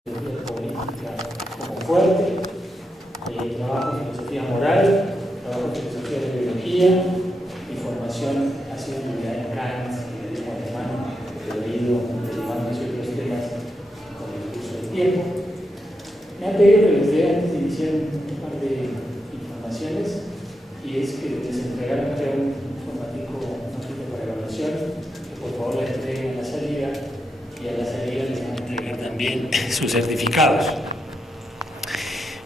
política como fuerte, trabajo en filosofía moral, trabajo en filosofía de biología, mi formación ha sido estudiada en Kant y en el alemán, pero he ido derivando hacia otros temas con el curso del tiempo. Me han pedido que les dé antes de iniciar un par de informaciones, y es que les entregaron un formatico para evaluación, que por favor la entreguen a la salida, y a la salida les van a entregar también sus certificados.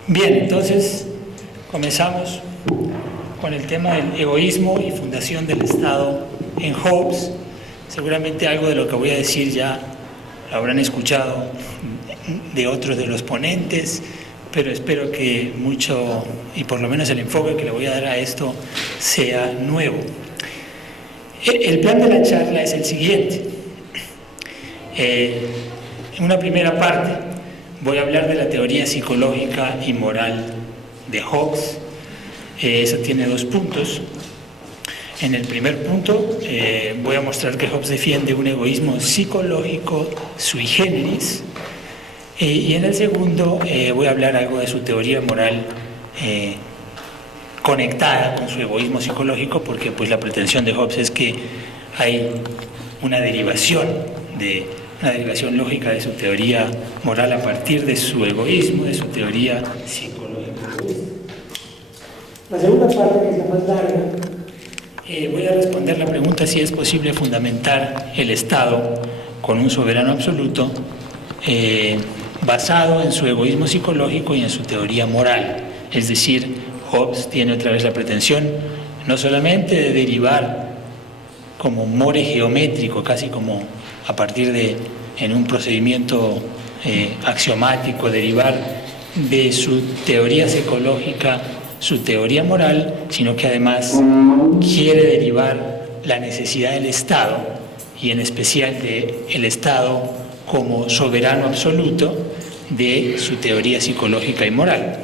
Bien, entonces comenzamos con el tema del egoísmo y fundación del Estado en Hobbes. Seguramente algo de lo que voy a decir ya lo habrán escuchado de otros de los ponentes, pero espero que mucho, y por lo menos el enfoque que le voy a dar a esto, sea nuevo. El plan de la charla es el siguiente. En una primera parte voy a hablar de la teoría psicológica y moral de Hobbes. Eso tiene dos puntos. En el primer punto voy a mostrar que Hobbes defiende un egoísmo psicológico sui generis, y en el segundo voy a hablar algo de su teoría moral conectada con su egoísmo psicológico, porque pues la pretensión de Hobbes es que hay una derivación lógica de su teoría moral a partir de su egoísmo, de su teoría psicológica. La segunda parte, que es la más larga, voy a responder la pregunta si es posible fundamentar el Estado con un soberano absoluto basado en su egoísmo psicológico y en su teoría moral. Es decir, Hobbes tiene otra vez la pretensión no solamente de derivar como more geométrico, casi como a partir de, en un procedimiento axiomático, derivar de su teoría psicológica su teoría moral, sino que además quiere derivar la necesidad del Estado, y en especial del Estado como soberano absoluto, de su teoría psicológica y moral.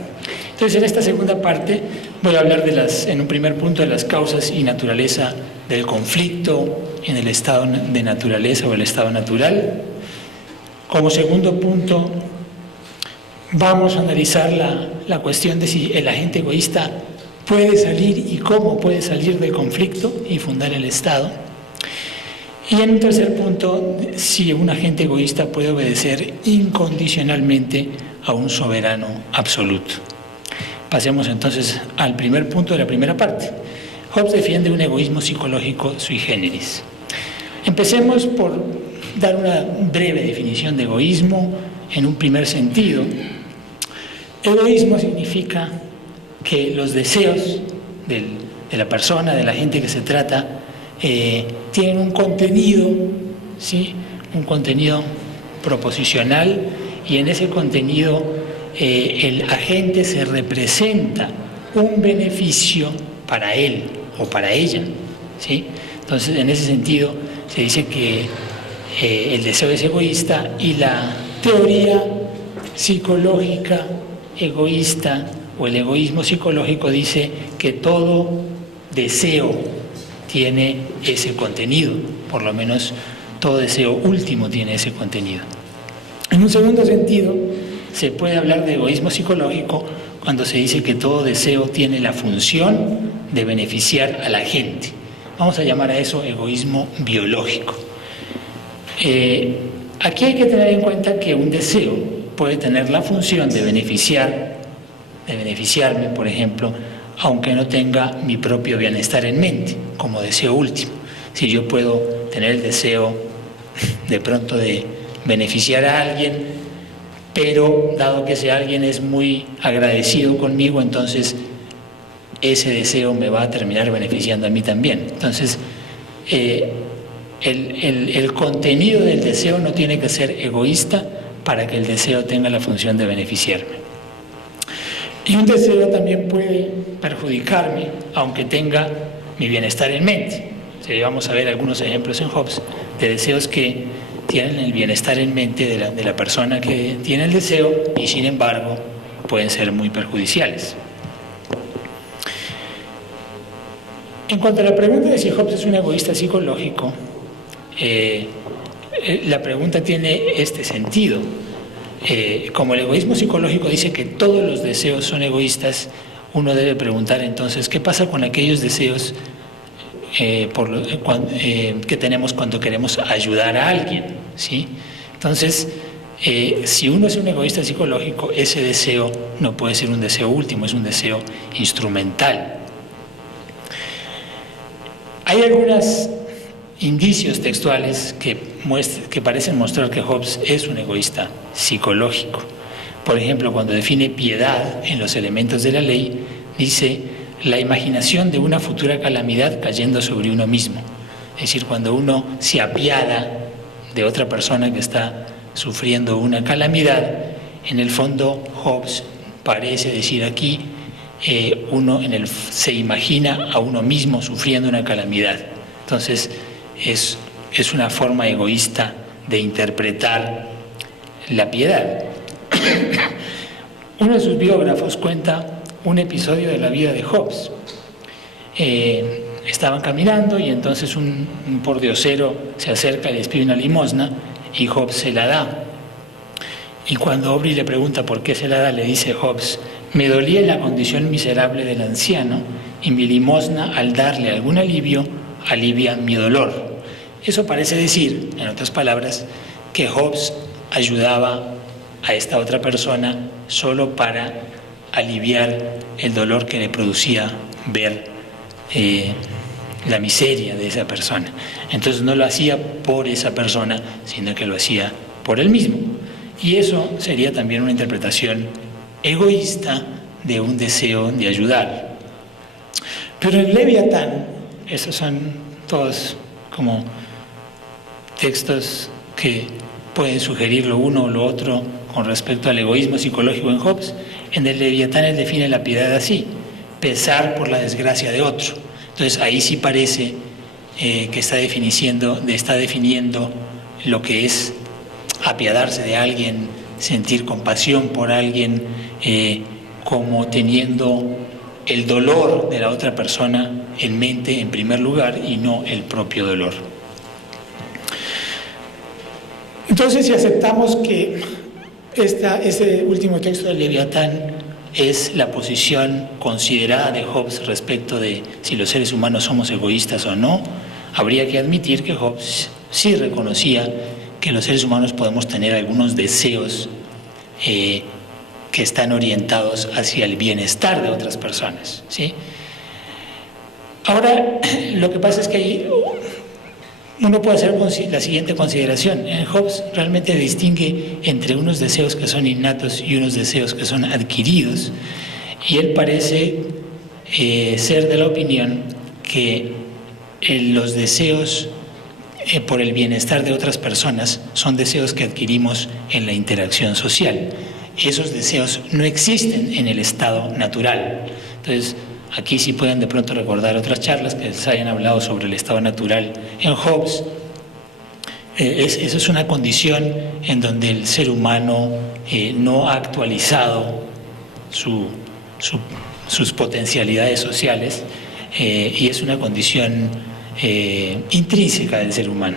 Entonces, en esta segunda parte voy a hablar en un primer punto, de las causas y naturaleza del conflicto en el estado de naturaleza o el estado natural. Como segundo punto, vamos a analizar la cuestión de si el agente egoísta puede salir y cómo puede salir del conflicto y fundar el Estado. Y en un tercer punto, si un agente egoísta puede obedecer incondicionalmente a un soberano absoluto. Pasemos entonces al primer punto de la primera parte. Hobbes defiende un egoísmo psicológico sui generis. Empecemos por dar una breve definición de egoísmo en un primer sentido. Egoísmo significa que los deseos de la persona, de la gente que se trata, tienen un contenido, ¿sí? Un contenido proposicional, y en ese contenido el agente se representa un beneficio para él o para ella, ¿sí? Entonces, en ese sentido, se dice que el deseo es egoísta, y la teoría psicológica egoísta o el egoísmo psicológico dice que todo deseo tiene ese contenido, por lo menos todo deseo último tiene ese contenido. En un segundo sentido, se puede hablar de egoísmo psicológico cuando se dice que todo deseo tiene la función de beneficiar a la gente. Vamos a llamar a eso egoísmo biológico. Aquí hay que tener en cuenta que un deseo puede tener la función de beneficiarme, por ejemplo, aunque no tenga mi propio bienestar en mente, como deseo último. Si yo puedo tener el deseo de pronto de beneficiar a alguien, pero dado que ese alguien es muy agradecido conmigo, entonces ese deseo me va a terminar beneficiando a mí también. Entonces, el contenido del deseo no tiene que ser egoísta para que el deseo tenga la función de beneficiarme. Y un deseo también puede perjudicarme, aunque tenga mi bienestar en mente. Vamos a ver algunos ejemplos en Hobbes de deseos que tienen el bienestar en mente de la persona que tiene el deseo, y sin embargo pueden ser muy perjudiciales. En cuanto a la pregunta de si Hobbes es un egoísta psicológico, la pregunta tiene este sentido. como el egoísmo psicológico dice que todos los deseos son egoístas, uno debe preguntar entonces, ¿qué pasa con aquellos deseos que tenemos cuando queremos ayudar a alguien? ¿Sí? Entonces, si uno es un egoísta psicológico, ese deseo no puede ser un deseo último, es un deseo instrumental. Hay algunos indicios textuales que parecen mostrar que Hobbes es un egoísta psicológico. Por ejemplo, cuando define piedad en los elementos de la ley, dice la imaginación de una futura calamidad cayendo sobre uno mismo. Es decir, cuando uno se apiada de otra persona que está sufriendo una calamidad, en el fondo Hobbes parece decir aquí, uno se imagina a uno mismo sufriendo una calamidad. Entonces, es una forma egoísta de interpretar la piedad. Uno de sus biógrafos cuenta un episodio de la vida de Hobbes. Estaban caminando y entonces un pordiosero se acerca y les pide una limosna y Hobbes se la da. Y cuando Aubrey le pregunta por qué se la da, le dice Hobbes: me dolía la condición miserable del anciano y mi limosna, al darle algún alivio, alivia mi dolor. Eso parece decir, en otras palabras, que Hobbes ayudaba a esta otra persona solo para aliviar el dolor que le producía ver la miseria de esa persona. Entonces no lo hacía por esa persona, sino que lo hacía por él mismo. Y eso sería también una interpretación egoísta de un deseo de ayudar. Pero en Leviatán, estos son todos como textos que pueden sugerir lo uno o lo otro con respecto al egoísmo psicológico en Hobbes. En el Leviatán él define la piedad así: pesar por la desgracia de otro. Entonces ahí sí parece que está definiendo lo que es apiadarse de alguien, sentir compasión por alguien, como teniendo el dolor de la otra persona en mente en primer lugar y no el propio dolor. Entonces, si aceptamos que ese último texto del Leviatán es la posición considerada de Hobbes respecto de si los seres humanos somos egoístas o no, habría que admitir que Hobbes sí reconocía que los seres humanos podemos tener algunos deseos que están orientados hacia el bienestar de otras personas, ¿sí? Ahora, lo que pasa es que uno puede hacer la siguiente consideración. Hobbes realmente distingue entre unos deseos que son innatos y unos deseos que son adquiridos, y él parece ser de la opinión que los deseos por el bienestar de otras personas son deseos que adquirimos en la interacción social. Esos deseos no existen en el estado natural. Entonces, aquí sí pueden de pronto recordar otras charlas que les hayan hablado sobre el estado natural en Hobbes. Eso es una condición en donde el ser humano no ha actualizado sus potencialidades sociales, y es una condición intrínseca del ser humano.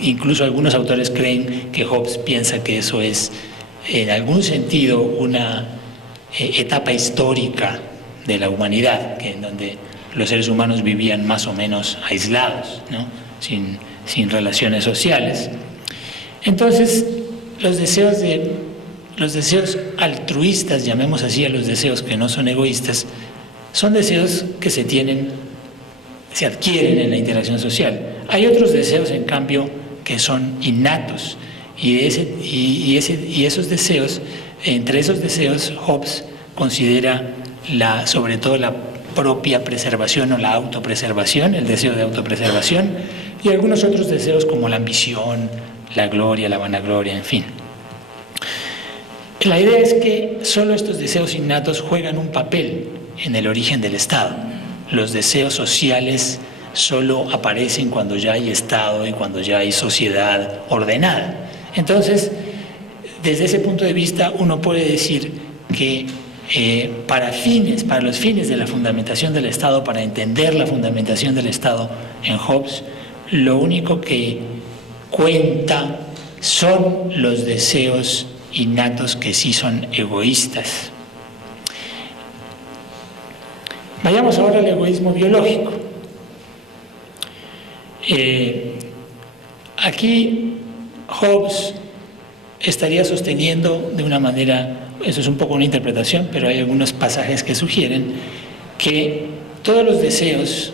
Incluso algunos autores creen que Hobbes piensa que eso es en algún sentido una etapa histórica de la humanidad, en donde los seres humanos vivían más o menos aislados, ¿no? sin relaciones sociales. Entonces, los deseos altruistas, llamemos así a los deseos que no son egoístas, son deseos que se adquieren en la interacción social. Hay otros deseos, en cambio, que son innatos, y esos deseos, entre esos deseos, Hobbes considera sobre todo la propia preservación o la autopreservación, el deseo de autopreservación, y algunos otros deseos como la ambición, la gloria, la vanagloria, en fin. La idea es que solo estos deseos innatos juegan un papel en el origen del Estado. Los deseos sociales solo aparecen cuando ya hay Estado y cuando ya hay sociedad ordenada. Entonces, desde ese punto de vista, uno puede decir que para los fines de la fundamentación del Estado, para entender la fundamentación del Estado en Hobbes, lo único que cuenta son los deseos innatos que sí son egoístas. Vayamos ahora al egoísmo biológico. Aquí Hobbes estaría sosteniendo de una manera, eso es un poco una interpretación, pero hay algunos pasajes que sugieren que todos los deseos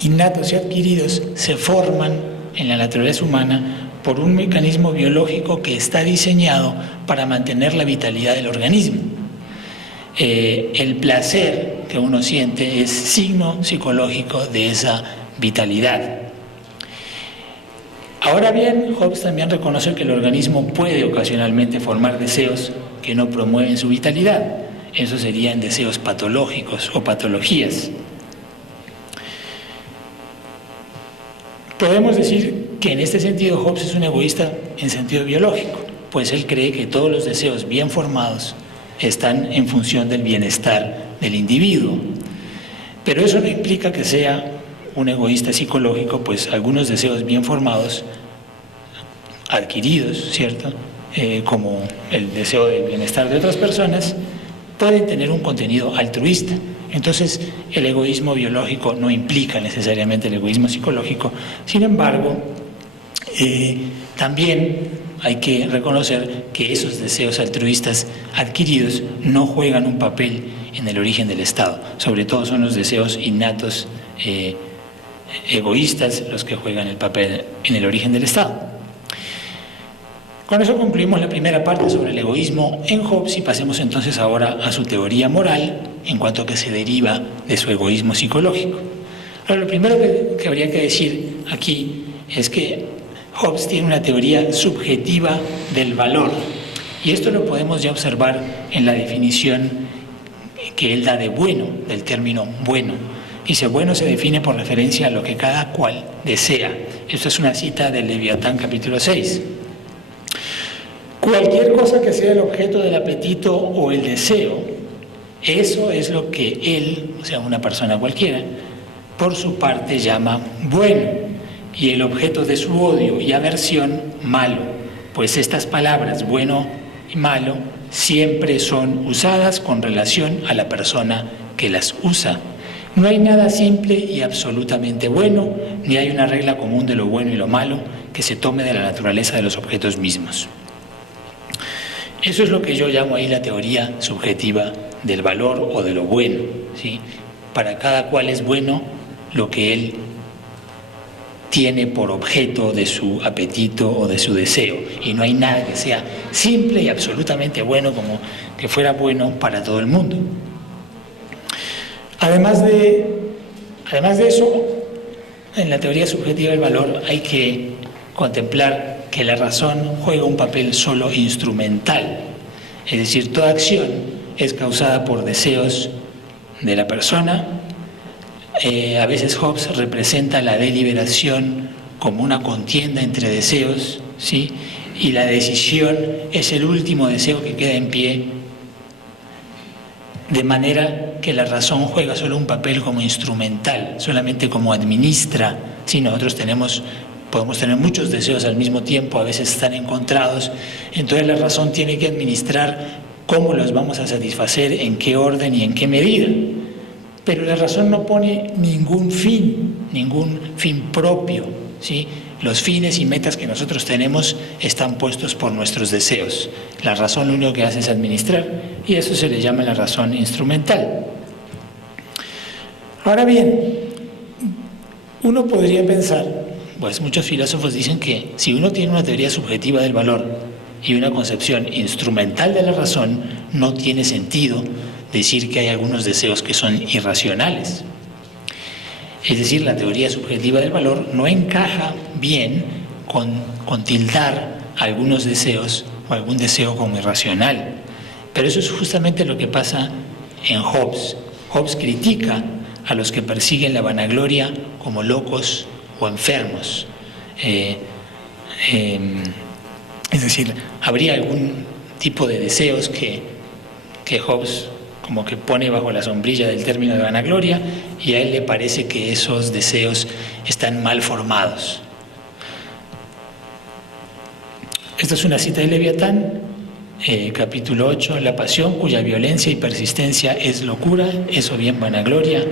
innatos y adquiridos se forman en la naturaleza humana por un mecanismo biológico que está diseñado para mantener la vitalidad del organismo. El placer que uno siente es signo psicológico de esa vitalidad. Ahora bien, Hobbes también reconoce que el organismo puede ocasionalmente formar deseos que no promueven su vitalidad. Eso serían deseos patológicos o patologías. Podemos decir que en este sentido Hobbes es un egoísta en sentido biológico, pues él cree que todos los deseos bien formados están en función del bienestar del individuo. Pero eso no implica que sea un egoísta psicológico, pues algunos deseos bien formados, adquiridos, ¿cierto? Como el deseo del bienestar de otras personas, pueden tener un contenido altruista. Entonces, el egoísmo biológico no implica necesariamente el egoísmo psicológico. Sin embargo, también hay que reconocer que esos deseos altruistas adquiridos no juegan un papel en el origen del Estado. Sobre todo son los deseos innatos egoístas los que juegan el papel en el origen del Estado. Con eso concluimos la primera parte sobre el egoísmo en Hobbes y pasemos entonces ahora a su teoría moral en cuanto a que se deriva de su egoísmo psicológico. Ahora, lo primero que habría que decir aquí es que Hobbes tiene una teoría subjetiva del valor y esto lo podemos ya observar en la definición que él da de bueno, del término bueno. Dice, bueno se define por referencia a lo que cada cual desea. Esto es una cita del Leviatán capítulo 6. Cualquier cosa que sea el objeto del apetito o el deseo, eso es lo que él, o sea, una persona cualquiera, por su parte llama bueno, y el objeto de su odio y aversión, malo, pues estas palabras, bueno y malo, siempre son usadas con relación a la persona que las usa. No hay nada simple y absolutamente bueno, ni hay una regla común de lo bueno y lo malo que se tome de la naturaleza de los objetos mismos. Eso es lo que yo llamo ahí la teoría subjetiva del valor o de lo bueno, ¿sí? Para cada cual es bueno lo que él tiene por objeto de su apetito o de su deseo, y no hay nada que sea simple y absolutamente bueno como que fuera bueno para todo el mundo. Además de eso, en la teoría subjetiva del valor hay que contemplar que la razón juega un papel solo instrumental, es decir, toda acción es causada por deseos de la persona. A veces Hobbes representa la deliberación como una contienda entre deseos, ¿sí? Y la decisión es el último deseo que queda en pie, de manera que la razón juega solo un papel como instrumental, solamente como administra. Si nosotros podemos tener muchos deseos al mismo tiempo, a veces están encontrados, entonces la razón tiene que administrar cómo los vamos a satisfacer, en qué orden y en qué medida. Pero la razón no pone ningún fin propio, ¿sí? Los fines y metas que nosotros tenemos están puestos por nuestros deseos. La razón lo único que hace es administrar, y eso se le llama la razón instrumental. Ahora bien, uno podría pensar, pues muchos filósofos dicen que si uno tiene una teoría subjetiva del valor y una concepción instrumental de la razón, no tiene sentido decir que hay algunos deseos que son irracionales. Es decir, la teoría subjetiva del valor no encaja bien con tildar algunos deseos o algún deseo como irracional. Pero eso es justamente lo que pasa en Hobbes. Hobbes critica a los que persiguen la vanagloria como locos o enfermos. Es decir, habría algún tipo de deseos que Hobbes como que pone bajo la sombrilla del término de vanagloria, y a él le parece que esos deseos están mal formados. Esta es una cita de Leviatán, capítulo 8, la pasión cuya violencia y persistencia es locura, es o bien vanagloria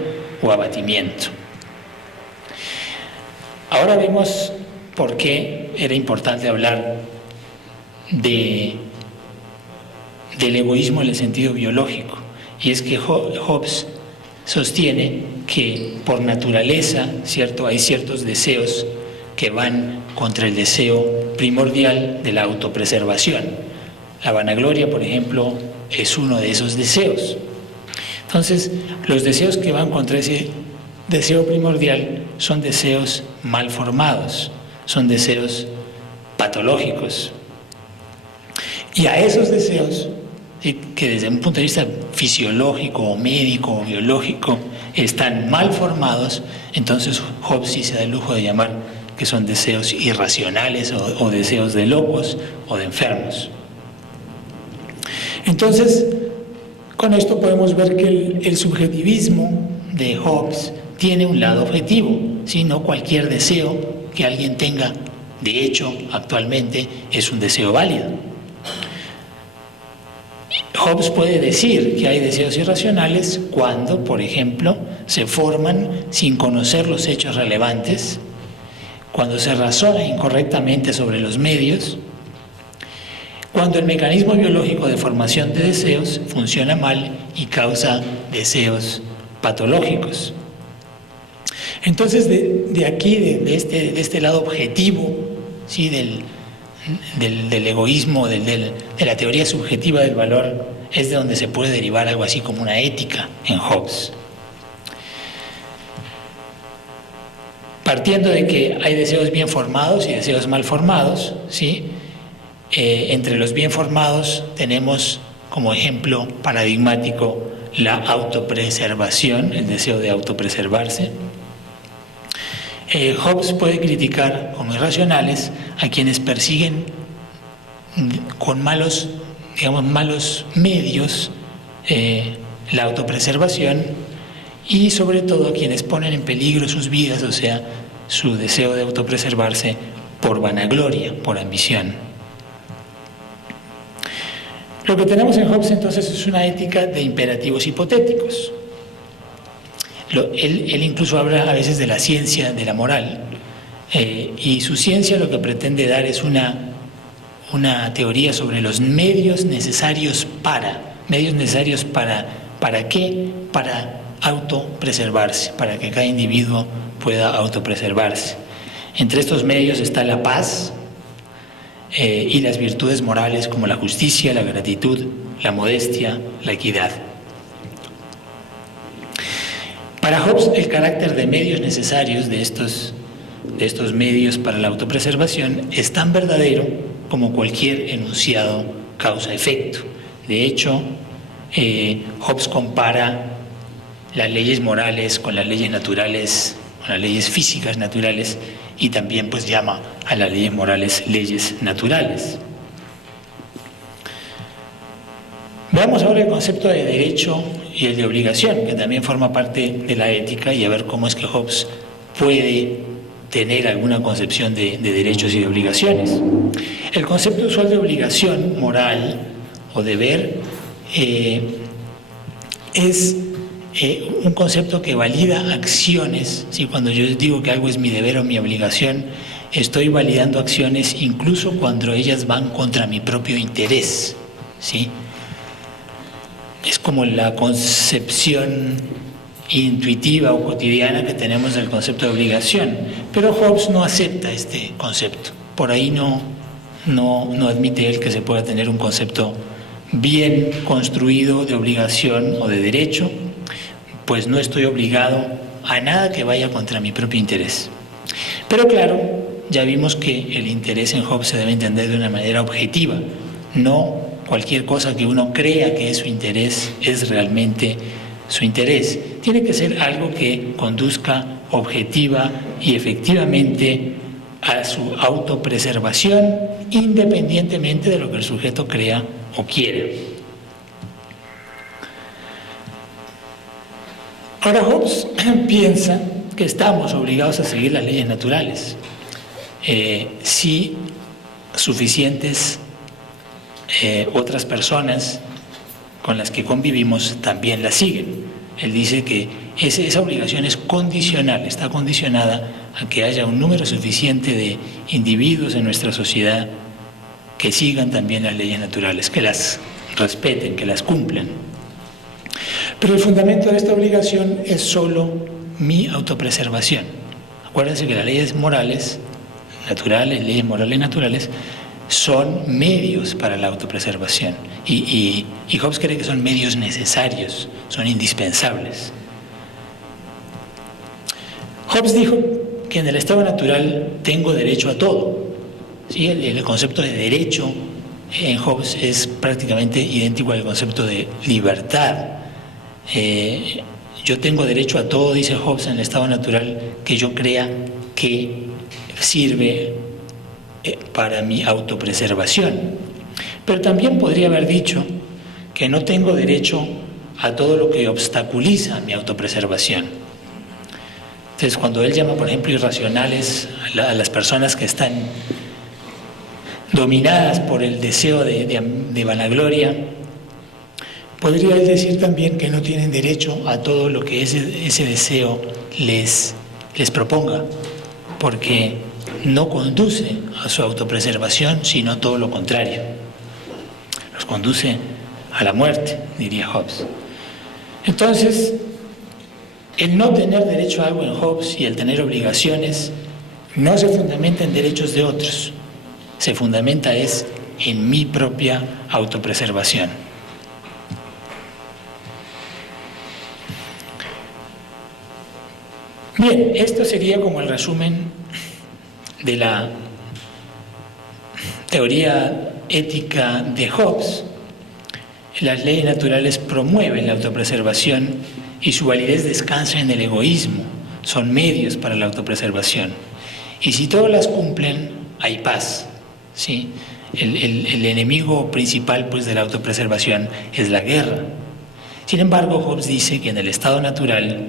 o abatimiento. Ahora vemos por qué era importante hablar del egoísmo en el sentido biológico. Y es que Hobbes sostiene que por naturaleza, ¿cierto?, hay ciertos deseos que van contra el deseo primordial de la autopreservación. La vanagloria, por ejemplo, es uno de esos deseos. Entonces, los deseos que van contra ese deseo primordial son deseos mal formados, son deseos patológicos. Y a esos deseos, que desde un punto de vista fisiológico o médico o biológico están mal formados, entonces Hobbes sí se da el lujo de llamar que son deseos irracionales o deseos de locos o de enfermos. Entonces, con esto podemos ver que el subjetivismo de Hobbes tiene un lado objetivo, ¿sí? No cualquier deseo que alguien tenga, de hecho, actualmente es un deseo válido. Hobbes puede decir que hay deseos irracionales cuando, por ejemplo, se forman sin conocer los hechos relevantes, cuando se razona incorrectamente sobre los medios, cuando el mecanismo biológico de formación de deseos funciona mal y causa deseos patológicos. Entonces, de aquí, de este lado objetivo, ¿sí?, del egoísmo, de la teoría subjetiva del valor, es de donde se puede derivar algo así como una ética en Hobbes. Partiendo de que hay deseos bien formados y deseos mal formados, ¿sí? Entre los bien formados tenemos como ejemplo paradigmático la autopreservación, el deseo de autopreservarse. Hobbes puede criticar como irracionales a quienes persiguen con malos medios la autopreservación, y sobre todo a quienes ponen en peligro sus vidas, o sea, su deseo de autopreservarse por vanagloria, por ambición. Lo que tenemos en Hobbes entonces es una ética de imperativos hipotéticos. Él incluso habla a veces de la ciencia de la moral, y su ciencia lo que pretende dar es una teoría sobre los medios necesarios ¿para qué? Para autopreservarse, para que cada individuo pueda autopreservarse. Entre estos medios está la paz y las virtudes morales como la justicia, la gratitud, la modestia, la equidad. Para Hobbes, el carácter de medios necesarios de estos medios para la autopreservación es tan verdadero como cualquier enunciado causa-efecto. De hecho, Hobbes compara las leyes morales con las leyes naturales, con las leyes físicas naturales, y también pues llama a las leyes morales leyes naturales. Veamos ahora el concepto de derecho y el de obligación, que también forma parte de la ética, y a ver cómo es que Hobbes puede tener alguna concepción de derechos y de obligaciones. El concepto usual de obligación moral o deber es un concepto que valida acciones, ¿sí? Cuando yo digo que algo es mi deber o mi obligación, estoy validando acciones incluso cuando ellas van contra mi propio interés, ¿sí? Es como la concepción intuitiva o cotidiana que tenemos del concepto de obligación, pero Hobbes no acepta este concepto. Por ahí no admite él que se pueda tener un concepto bien construido de obligación o de derecho, pues no estoy obligado a nada que vaya contra mi propio interés. Pero claro, ya vimos que el interés en Hobbes se debe entender de una manera objetiva, no cualquier cosa que uno crea que es su interés es realmente su interés. Tiene que ser algo que conduzca objetiva y efectivamente a su autopreservación, independientemente de lo que el sujeto crea o quiere. Ahora Hobbes piensa que estamos obligados a seguir las leyes naturales, si suficientes otras personas con las que convivimos también la siguen. Él dice que esa obligación es condicional, está condicionada a que haya un número suficiente de individuos en nuestra sociedad que sigan también las leyes naturales, que las respeten, que las cumplan. Pero el fundamento de esta obligación es solo mi autopreservación. Acuérdense que las leyes morales naturales, leyes morales naturales, son medios para la autopreservación. Y Hobbes cree que son medios necesarios, son indispensables. Hobbes dijo que en el estado natural tengo derecho a todo. ¿Sí? El concepto de derecho en Hobbes es prácticamente idéntico al concepto de libertad. Yo tengo derecho a todo, dice Hobbes, en el estado natural que yo crea que sirve para mi autopreservación. Pero también podría haber dicho que no tengo derecho a todo lo que obstaculiza mi autopreservación. Entonces, cuando él llama, por ejemplo, irracionales a las personas que están dominadas por el deseo de vanagloria, podría él decir también que no tienen derecho a todo lo que ese deseo les proponga, porque no conduce a su autopreservación, sino todo lo contrario. Los conduce a la muerte, diría Hobbes. Entonces, el no tener derecho a algo en Hobbes y el tener obligaciones no se fundamenta en derechos de otros, se fundamenta en mi propia autopreservación. Bien, esto sería como el resumen de la teoría ética de Hobbes. Las leyes naturales promueven la autopreservación y su validez descansa en el egoísmo, son medios para la autopreservación. Y si todos las cumplen, hay paz, ¿sí? El enemigo principal, pues, de la autopreservación es la guerra. Sin embargo, Hobbes dice que en el estado natural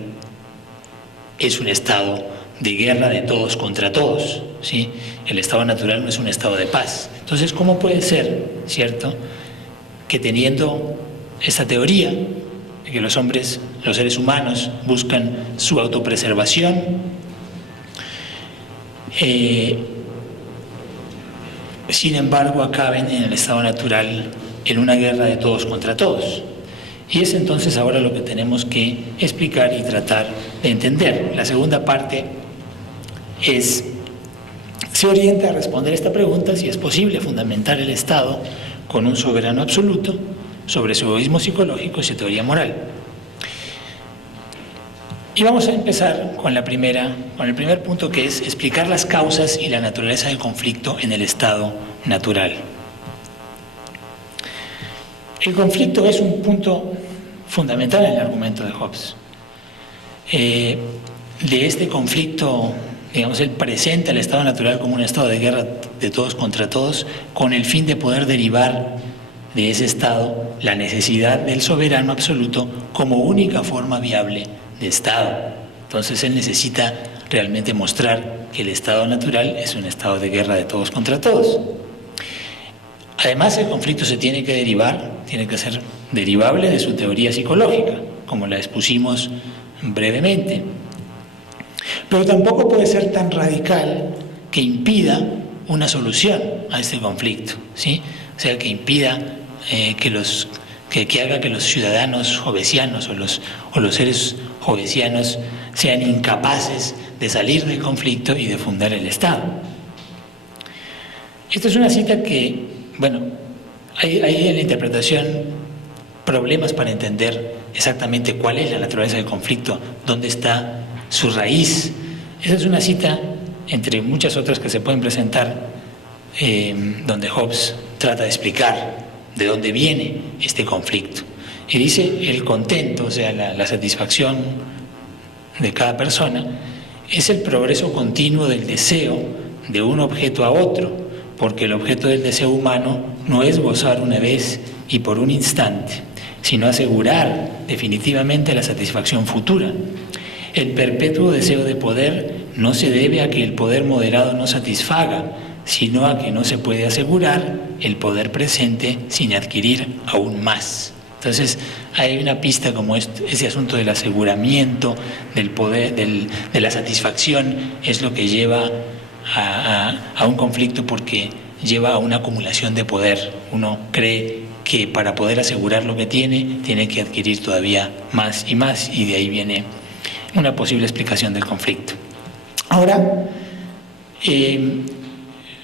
es un estado de guerra de todos contra todos, ¿sí? El estado natural no es un estado de paz. Entonces, ¿cómo puede ser, cierto, que teniendo esta teoría de que los hombres, los seres humanos, buscan su autopreservación, sin embargo acaben en el estado natural en una guerra de todos contra todos? Y es entonces ahora lo que tenemos que explicar y tratar de entender. La segunda parte se orienta a responder esta pregunta: si es posible fundamentar el Estado con un soberano absoluto sobre su egoísmo psicológico y su teoría moral. Y vamos a empezar con el primer punto, que es explicar las causas y la naturaleza del conflicto en el estado natural. El conflicto es un punto fundamental en el argumento de Hobbes. De este conflicto, digamos, él presenta el estado natural como un estado de guerra de todos contra todos, con el fin de poder derivar de ese estado la necesidad del soberano absoluto como única forma viable de estado. Entonces él necesita realmente mostrar que el estado natural es un estado de guerra de todos contra todos. Además, el conflicto se tiene que derivar, tiene que ser derivable de su teoría psicológica, como la expusimos brevemente. Pero tampoco puede ser tan radical que impida una solución a este conflicto, ¿sí? O sea, que impida que haga que los ciudadanos hobbesianos o los seres hobbesianos sean incapaces de salir del conflicto y de fundar el Estado. Esta es una cita que, bueno, hay en la interpretación problemas para entender exactamente cuál es la naturaleza del conflicto, dónde está su raíz. Esa es una cita, entre muchas otras que se pueden presentar, donde Hobbes trata de explicar de dónde viene este conflicto. Y dice: el contento, o sea, la satisfacción de cada persona, es el progreso continuo del deseo de un objeto a otro, porque el objeto del deseo humano no es gozar una vez y por un instante, sino asegurar definitivamente la satisfacción futura. El perpetuo deseo de poder no se debe a que el poder moderado no satisfaga, sino a que no se puede asegurar el poder presente sin adquirir aún más. Entonces hay una pista como ese asunto del aseguramiento, del poder, de la satisfacción, es lo que lleva a un conflicto, porque lleva a una acumulación de poder. Uno cree que para poder asegurar lo que tiene que adquirir todavía más, y de ahí viene una posible explicación del conflicto. Ahora,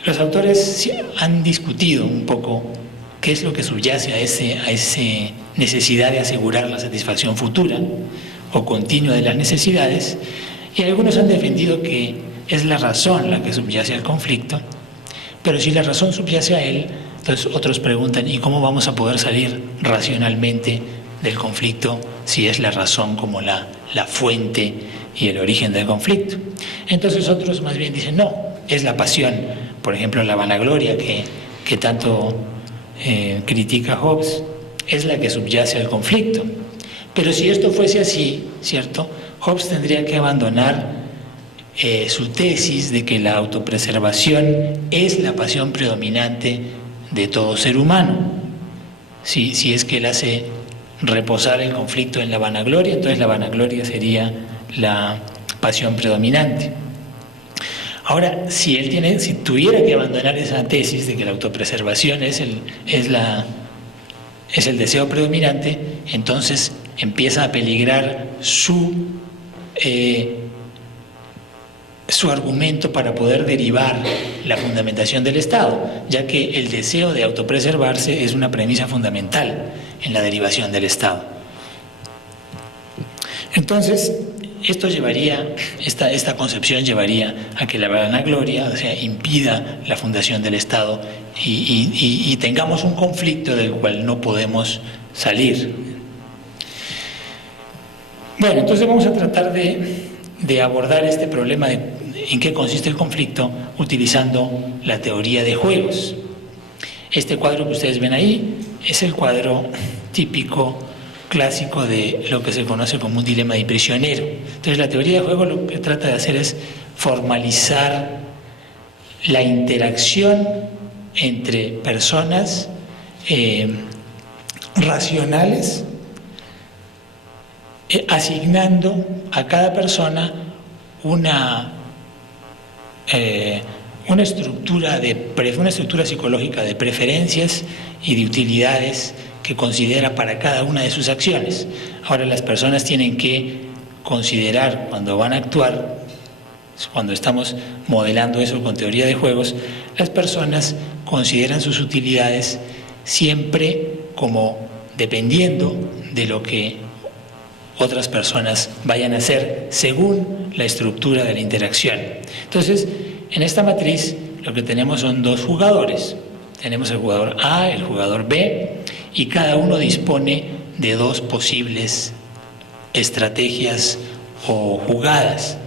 los autores han discutido un poco qué es lo que subyace a esa necesidad de asegurar la satisfacción futura o continua de las necesidades, y algunos han defendido que es la razón la que subyace al conflicto, pero si la razón subyace a él, entonces otros preguntan, ¿y cómo vamos a poder salir racionalmente del conflicto si es la razón como la fuente y el origen del conflicto? Entonces otros más bien dicen, no, es la pasión, por ejemplo la vanagloria que tanto critica Hobbes, es la que subyace al conflicto. Pero si esto fuese así, ¿cierto?, Hobbes tendría que abandonar su tesis de que la autopreservación es la pasión predominante de todo ser humano. Si es que él hace reposar el conflicto en la vanagloria, entonces la vanagloria sería la pasión predominante. Ahora, si tuviera que abandonar esa tesis de que la autopreservación es el deseo predominante, entonces empieza a peligrar su argumento para poder derivar la fundamentación del Estado, ya que el deseo de autopreservarse es una premisa fundamental en la derivación del Estado. Entonces, esta concepción llevaría a que la vanagloria, o sea, impida la fundación del Estado y tengamos un conflicto del cual no podemos salir. Bueno, entonces vamos a tratar de abordar este problema de en qué consiste el conflicto utilizando la teoría de juegos. Este cuadro que ustedes ven ahí es el cuadro típico, clásico de lo que se conoce como un dilema de prisionero. Entonces la teoría de juego lo que trata de hacer es formalizar la interacción entre personas racionales, asignando a cada persona una estructura psicológica de preferencias y de utilidades que considera para cada una de sus acciones. Ahora las personas tienen que considerar cuando van a actuar, cuando estamos modelando eso con teoría de juegos, las personas consideran sus utilidades siempre como dependiendo de lo que otras personas vayan a hacer según la estructura de la interacción. Entonces, en esta matriz lo que tenemos son dos jugadores. Tenemos el jugador A, el jugador B, y cada uno dispone de dos posibles estrategias o jugadas: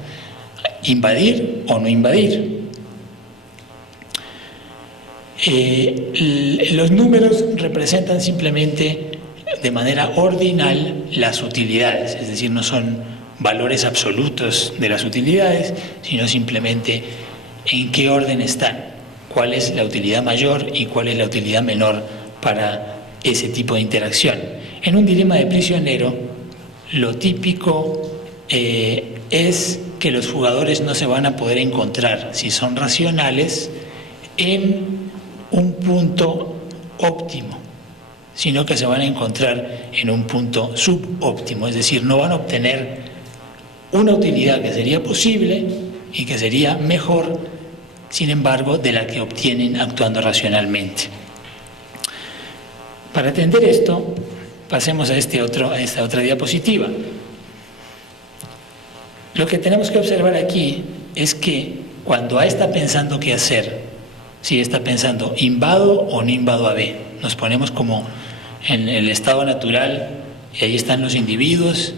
invadir o no invadir. Los números representan simplemente de manera ordinal las utilidades, es decir, no son valores absolutos de las utilidades, sino simplemente en qué orden están, cuál es la utilidad mayor y cuál es la utilidad menor para ese tipo de interacción. En un dilema de prisionero, lo típico es que los jugadores no se van a poder encontrar, si son racionales, en un punto óptimo, sino que se van a encontrar en un punto subóptimo, es decir, no van a obtener una utilidad que sería posible y que sería mejor, sin embargo, de la que obtienen actuando racionalmente. Para entender esto, pasemos a esta otra diapositiva. Lo que tenemos que observar aquí es que cuando A está pensando qué hacer, si está pensando invado o no invado a B, nos ponemos como en el estado natural y ahí están los individuos,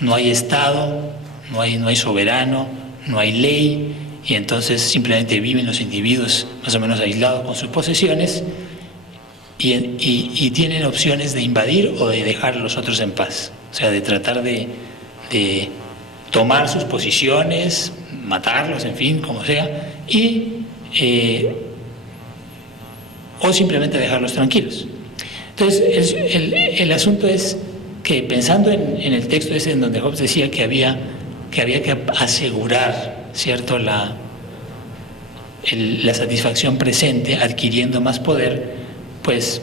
no hay Estado, no hay soberano, no hay ley, y entonces simplemente viven los individuos más o menos aislados con sus posesiones y tienen opciones de invadir o de dejar a los otros en paz, o sea, de tratar de tomar sus posiciones, matarlos, en fin, como sea, y o simplemente dejarlos tranquilos. Entonces, el asunto es que pensando en el texto ese en donde Hobbes decía que había que asegurar, ¿cierto?, la satisfacción presente adquiriendo más poder, pues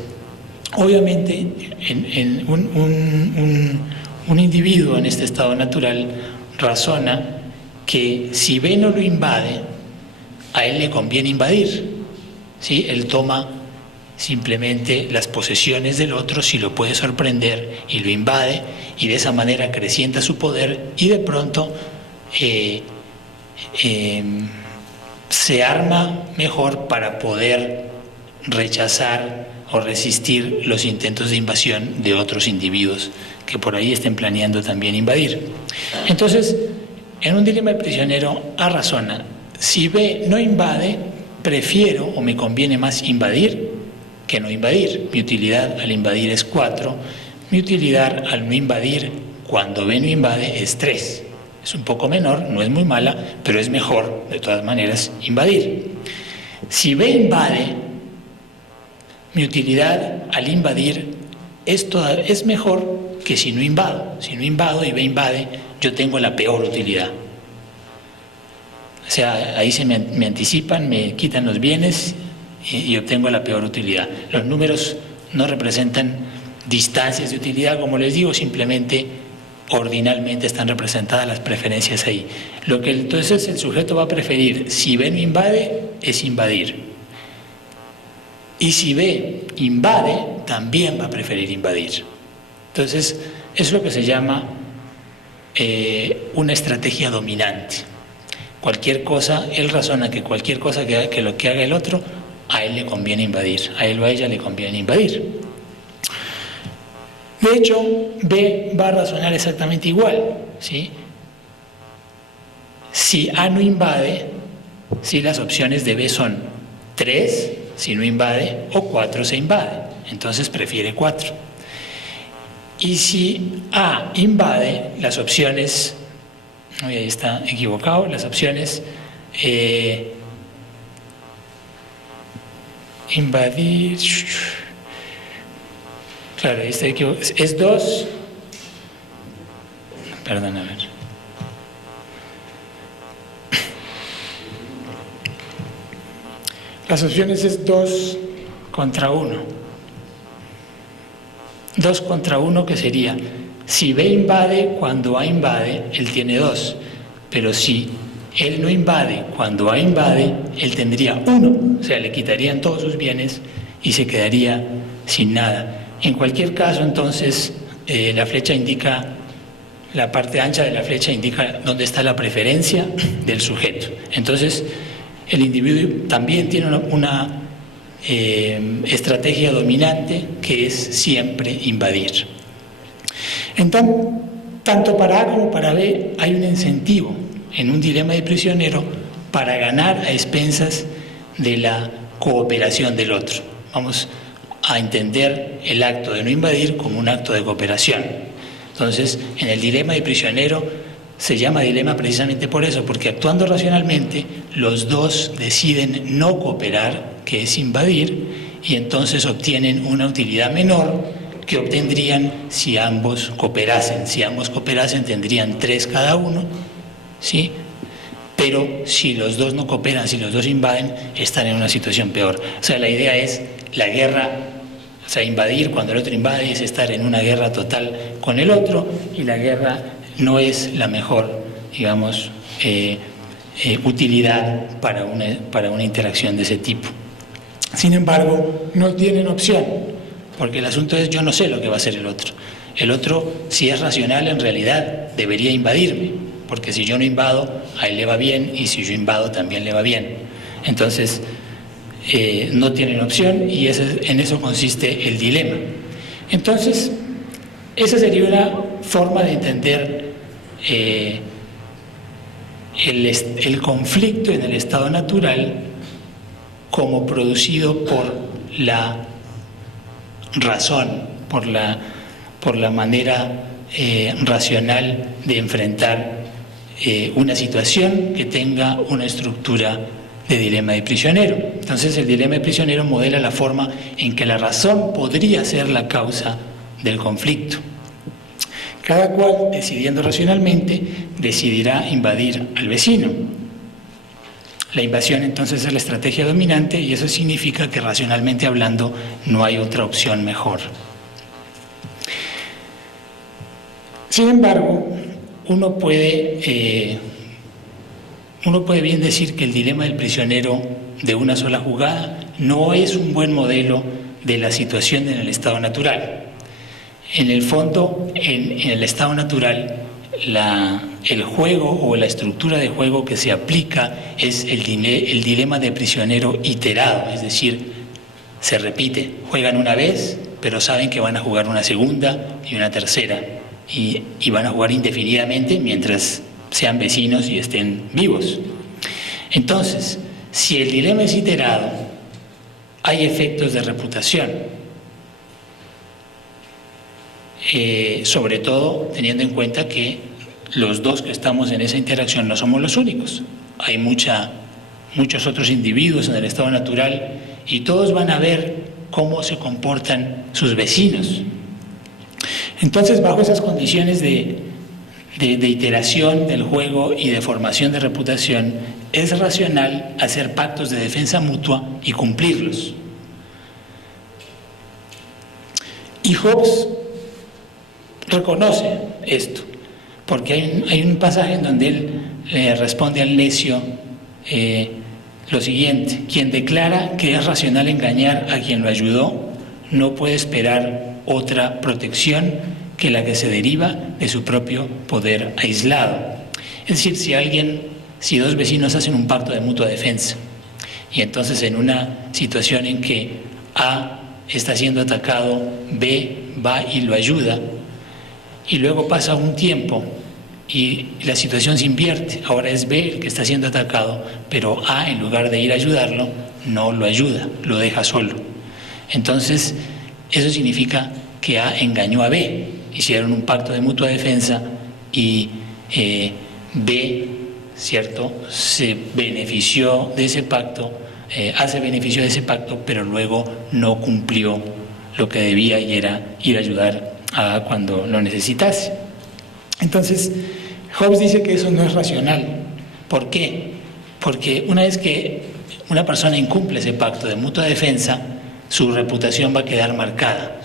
obviamente en un individuo en este estado natural razona que si B no lo invade, a él le conviene invadir, ¿sí? Él toma simplemente las posesiones del otro si lo puede sorprender y lo invade, y de esa manera acrecienta su poder y de pronto se arma mejor para poder rechazar o resistir los intentos de invasión de otros individuos que por ahí estén planeando también invadir. Entonces, en un dilema de prisionero, A razona: si B no invade, prefiero o me conviene más invadir que no invadir. Mi utilidad al invadir es 4, mi utilidad al no invadir cuando B no invade es 3. Es un poco menor, no es muy mala, pero es mejor, de todas maneras, invadir. Si B invade, mi utilidad al invadir es mejor que si no invado. Si no invado y B invade, yo tengo la peor utilidad. O sea, ahí se me anticipan, me quitan los bienes y obtengo la peor utilidad. Los números no representan distancias de utilidad, como les digo, simplemente ordinalmente están representadas las preferencias ahí. Lo que entonces el sujeto va a preferir, si B no invade, es invadir. Y si B invade, también va a preferir invadir. Entonces, es lo que se llama una estrategia dominante. Cualquier cosa, él razona que cualquier cosa que lo que haga el otro, a él le conviene invadir, a él o a ella le conviene invadir. De hecho, B va a razonar exactamente igual, ¿sí? Si A no invade, si las opciones de B son 3, si no invade, o 4 se invade, entonces prefiere 4. Y si A invade, las opciones, ahí está equivocado, las opciones invadir, claro, ahí está equivocado, es 2, perdón, a ver. Las opciones es 2 contra 1. 2 contra 1, que sería, si B invade cuando A invade, él tiene 2, pero si él no invade cuando A invade, él tendría 1, o sea, le quitarían todos sus bienes y se quedaría sin nada. En cualquier caso, entonces, la flecha indica, la parte ancha de la flecha indica dónde está la preferencia del sujeto. Entonces, el individuo también tiene una estrategia dominante, que es siempre invadir. Entonces, tanto para A como para B hay un incentivo en un dilema de prisionero para ganar a expensas de la cooperación del otro. Vamos a entender el acto de no invadir como un acto de cooperación. Entonces, en el dilema de prisionero se llama dilema precisamente por eso, porque actuando racionalmente, los dos deciden no cooperar, que es invadir, y entonces obtienen una utilidad menor que obtendrían si ambos cooperasen. Si ambos cooperasen, tendrían 3 cada uno, ¿sí? Pero si los dos no cooperan, si los dos invaden, están en una situación peor. O sea, la idea es la guerra, o sea, invadir cuando el otro invade es estar en una guerra total con el otro, y la guerra no es la mejor, digamos, utilidad para una interacción de ese tipo. Sin embargo, no tienen opción, porque el asunto es, yo no sé lo que va a hacer el otro. El otro, si es racional, en realidad debería invadirme, porque si yo no invado, a él le va bien, y si yo invado, también le va bien. Entonces, no tienen opción, y en eso consiste el dilema. Entonces, esa sería una forma de entender el conflicto en el estado natural como producido por la razón, por la manera racional de enfrentar una situación que tenga una estructura de dilema de prisionero. Entonces el dilema de prisionero modela la forma en que la razón podría ser la causa del conflicto. Cada cual, decidiendo racionalmente, decidirá invadir al vecino. La invasión entonces es la estrategia dominante y eso significa que racionalmente hablando no hay otra opción mejor. Sin embargo, uno puede bien decir que el dilema del prisionero de una sola jugada no es un buen modelo de la situación en el estado natural. En el fondo, en el estado natural, el juego o la estructura de juego que se aplica es el dilema de prisionero iterado, es decir, se repite, juegan una vez, pero saben que van a jugar una segunda y una tercera, y van a jugar indefinidamente mientras sean vecinos y estén vivos. Entonces, si el dilema es iterado, hay efectos de reputación. Sobre todo teniendo en cuenta que los dos que estamos en esa interacción no somos los únicos. Hay muchos otros individuos en el estado natural y todos van a ver cómo se comportan sus vecinos. Entonces, bajo esas condiciones de iteración del juego y de formación de reputación, es racional hacer pactos de defensa mutua y cumplirlos. Y Hobbes reconoce esto, porque hay un pasaje en donde él le responde al necio lo siguiente: quien declara que es racional engañar a quien lo ayudó no puede esperar otra protección que la que se deriva de su propio poder aislado. Es decir, si dos vecinos hacen un pacto de mutua defensa y entonces en una situación en que A está siendo atacado, B va y lo ayuda, y luego pasa un tiempo y la situación se invierte, ahora es B el que está siendo atacado, pero A, en lugar de ir a ayudarlo, no lo ayuda, lo deja solo. Entonces eso significa que A engañó a B, hicieron un pacto de mutua defensa y B, ¿cierto?, se benefició de ese pacto, A se benefició de ese pacto, pero luego no cumplió lo que debía, y era ir a ayudar a cuando lo necesitase. Entonces, Hobbes dice que eso no es racional. ¿Por qué? Porque una vez que una persona incumple ese pacto de mutua defensa, su reputación va a quedar marcada.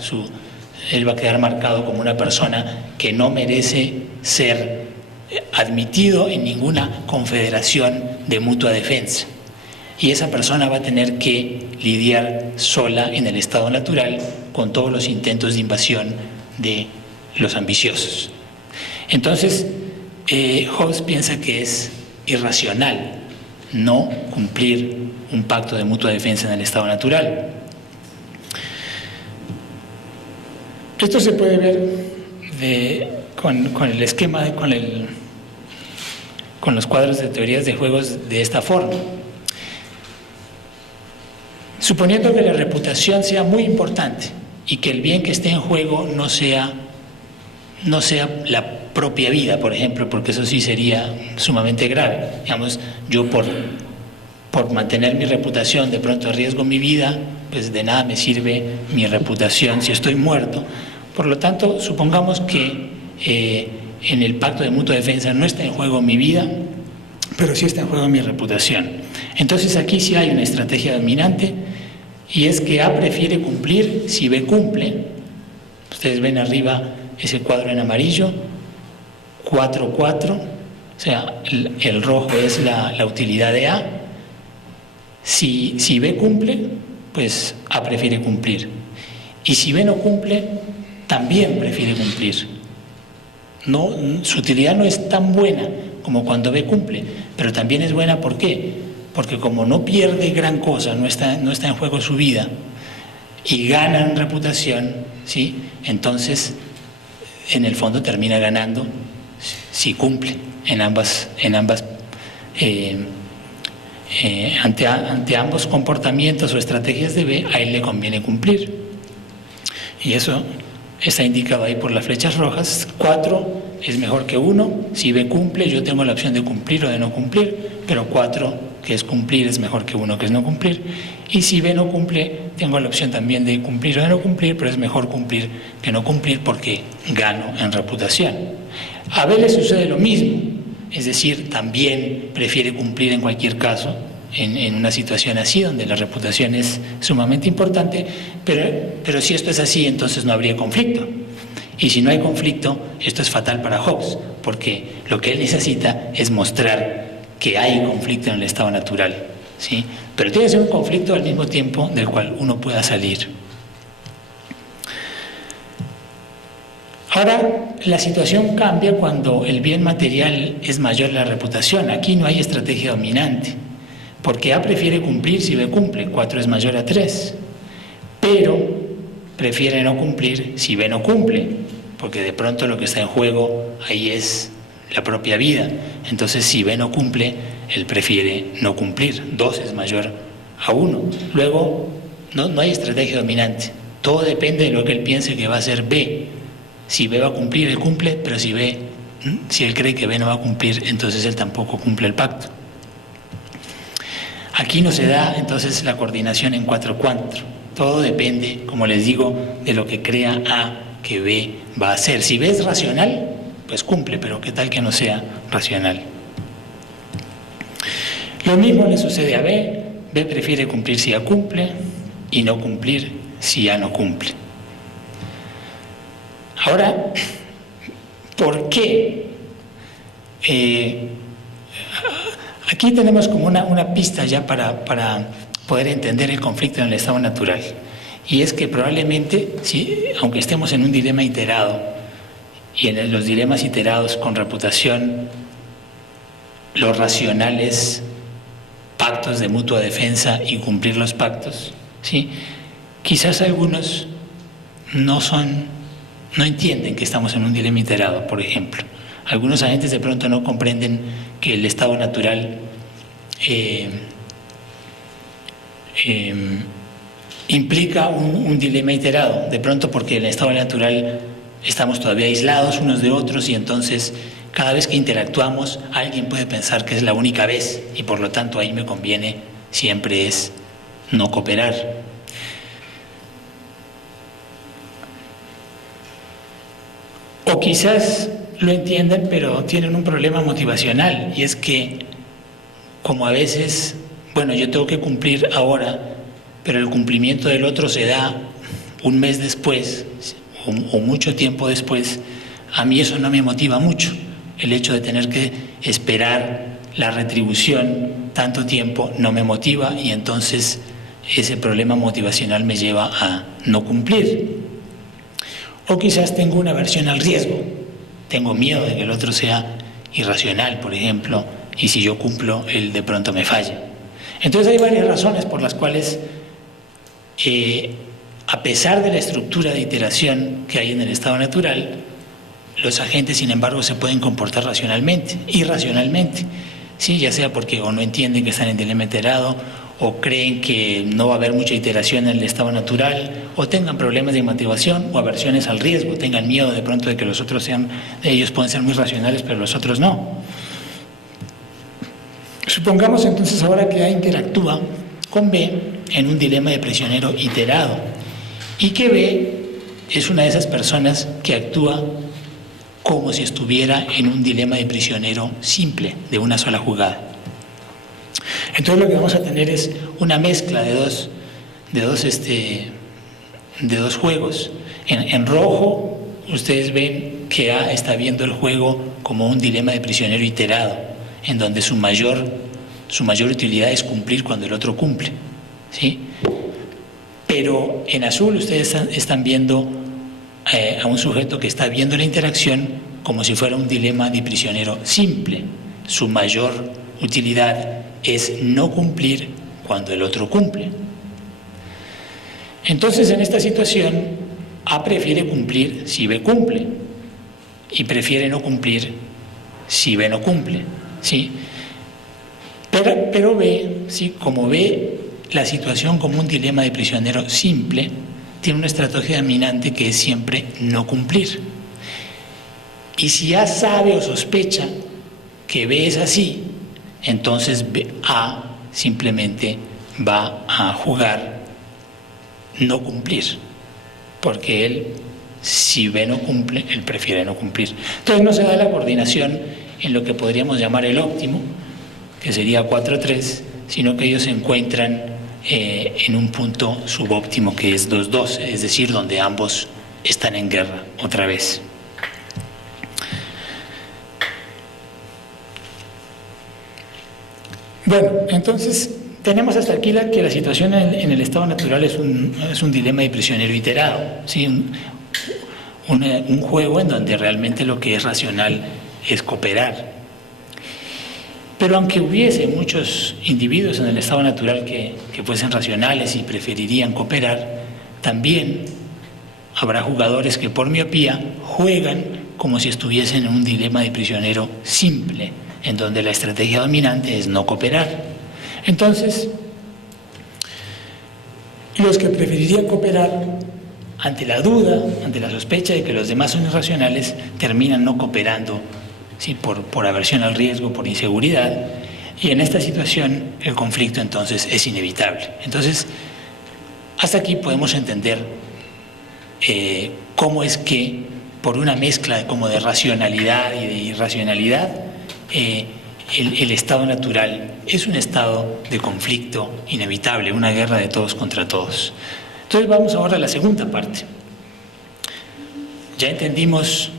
Él va a quedar marcado como una persona que no merece ser admitido en ninguna confederación de mutua defensa. Y esa persona va a tener que lidiar sola en el estado natural con todos los intentos de invasión de los ambiciosos. Entonces, Hobbes piensa que es irracional no cumplir un pacto de mutua defensa en el estado natural. Esto se puede ver con el esquema, con los cuadros de teorías de juegos de esta forma. Suponiendo que la reputación sea muy importante y que el bien que esté en juego no sea la propia vida, por ejemplo, porque eso sí sería sumamente grave. Digamos, yo por mantener mi reputación de pronto arriesgo mi vida, pues de nada me sirve mi reputación si estoy muerto. Por lo tanto, supongamos que en el pacto de mutua defensa no está en juego mi vida, pero sí está en juego mi reputación. Entonces aquí sí hay una estrategia dominante, y es que A prefiere cumplir si B cumple. Ustedes ven arriba ese cuadro en amarillo, 4-4, o sea, el rojo es la utilidad de A. Si B cumple, pues A prefiere cumplir. Y si B no cumple, también prefiere cumplir. No, su utilidad no es tan buena como cuando B cumple, pero también es buena. ¿Por qué? Porque como no pierde gran cosa, no está en juego su vida, y gana en reputación, ¿sí?, entonces en el fondo termina ganando si cumple ante ambos comportamientos o estrategias de B. A él le conviene cumplir, y eso está indicado ahí por las flechas rojas. 4 es mejor que 1. Si B cumple, yo tengo la opción de cumplir o de no cumplir, pero 4 que es cumplir, es mejor que 1, que es no cumplir. Y si B no cumple, tengo la opción también de cumplir o de no cumplir, pero es mejor cumplir que no cumplir porque gano en reputación. A B le sucede lo mismo, es decir, también prefiere cumplir en cualquier caso, en una situación así, donde la reputación es sumamente importante, pero si esto es así, entonces no habría conflicto. Y si no hay conflicto, esto es fatal para Hobbes, porque lo que él necesita es mostrar que hay conflicto en el estado natural, ¿sí? Pero tiene que ser un conflicto al mismo tiempo del cual uno pueda salir. Ahora, la situación cambia cuando el bien material es mayor a la reputación. Aquí no hay estrategia dominante, porque A prefiere cumplir si B cumple, 4 es mayor a 3, pero prefiere no cumplir si B no cumple, porque de pronto lo que está en juego ahí es la propia vida. Entonces, si B no cumple, él prefiere no cumplir, 2 es mayor a 1. Luego, no hay estrategia dominante, todo depende de lo que él piense que va a hacer B. Si B va a cumplir, él cumple, pero si él cree que B no va a cumplir, entonces él tampoco cumple el pacto. Aquí no se da entonces la coordinación en 4-4. Todo depende, como les digo, de lo que crea A que B va a hacer. Si B es racional, pues cumple, pero ¿qué tal que no sea racional? Lo mismo le sucede a B. B prefiere cumplir si A cumple y no cumplir si A no cumple. Ahora, ¿por qué? Aquí tenemos como una pista ya para poder entender el conflicto en el estado natural. Y es que probablemente, aunque estemos en un dilema iterado, y en los dilemas iterados con reputación, lo racional es pactos de mutua defensa y cumplir los pactos, ¿sí? Quizás algunos no entienden que estamos en un dilema iterado, por ejemplo. Algunos agentes de pronto no comprenden que el estado natural implica un dilema iterado, de pronto porque en el estado natural estamos todavía aislados unos de otros y entonces cada vez que interactuamos alguien puede pensar que es la única vez y por lo tanto ahí me conviene siempre es no cooperar. O quizás lo entienden, pero tienen un problema motivacional, y es que, como a veces, yo tengo que cumplir ahora, pero el cumplimiento del otro se da un mes después, o mucho tiempo después, a mí eso no me motiva mucho, el hecho de tener que esperar la retribución tanto tiempo no me motiva, y entonces ese problema motivacional me lleva a no cumplir. O quizás tengo una aversión al riesgo, tengo miedo de que el otro sea irracional, por ejemplo, y si yo cumplo, él de pronto me falla. Entonces hay varias razones por las cuales, a pesar de la estructura de iteración que hay en el estado natural, los agentes, sin embargo, se pueden comportar racionalmente, irracionalmente, ¿sí? Ya sea porque o no entienden que están en dilema iterado, o creen que no va a haber mucha iteración en el estado natural, o tengan problemas de motivación o aversiones al riesgo, tengan miedo de pronto de que los otros ellos pueden ser muy racionales, pero los otros no. Supongamos entonces ahora que A interactúa con B en un dilema de prisionero iterado, y que B es una de esas personas que actúa como si estuviera en un dilema de prisionero simple, de una sola jugada. Entonces lo que vamos a tener es una mezcla de dos juegos. En rojo ustedes ven que A está viendo el juego como un dilema de prisionero iterado, en donde su mayor utilidad es cumplir cuando el otro cumple, ¿sí? Pero en azul ustedes están viendo a un sujeto que está viendo la interacción como si fuera un dilema de prisionero simple. Su mayor utilidad es no cumplir cuando el otro cumple. Entonces, en esta situación, A prefiere cumplir si B cumple y prefiere no cumplir si B no cumple, ¿sí? Pero B, ¿sí? Como ve la situación como un dilema de prisionero simple, tiene una estrategia dominante que es siempre no cumplir. Y si A sabe o sospecha que B es así, entonces A simplemente va a jugar no cumplir, porque él, si B no cumple, él prefiere no cumplir. Entonces no se da la coordinación en lo que podríamos llamar el óptimo, que sería 4-3, sino que ellos se encuentran en un punto subóptimo que es 2-2, es decir, donde ambos están en guerra otra vez. Bueno, entonces tenemos hasta aquí que la situación en el estado natural es un dilema de prisionero iterado, ¿sí? Un juego en donde realmente lo que es racional es cooperar. Pero aunque hubiese muchos individuos en el estado natural que fuesen racionales y preferirían cooperar, también habrá jugadores que por miopía juegan como si estuviesen en un dilema de prisionero simple, en donde la estrategia dominante es no cooperar. Entonces, los que preferirían cooperar, ante la duda, ante la sospecha de que los demás son irracionales, terminan no cooperando, ¿sí? por aversión al riesgo, por inseguridad, y en esta situación el conflicto entonces es inevitable. Entonces, hasta aquí podemos entender cómo es que, por una mezcla como de racionalidad y de irracionalidad, el estado natural es un estado de conflicto inevitable, una guerra de todos contra todos. Entonces vamos ahora a la segunda parte. Ya entendimos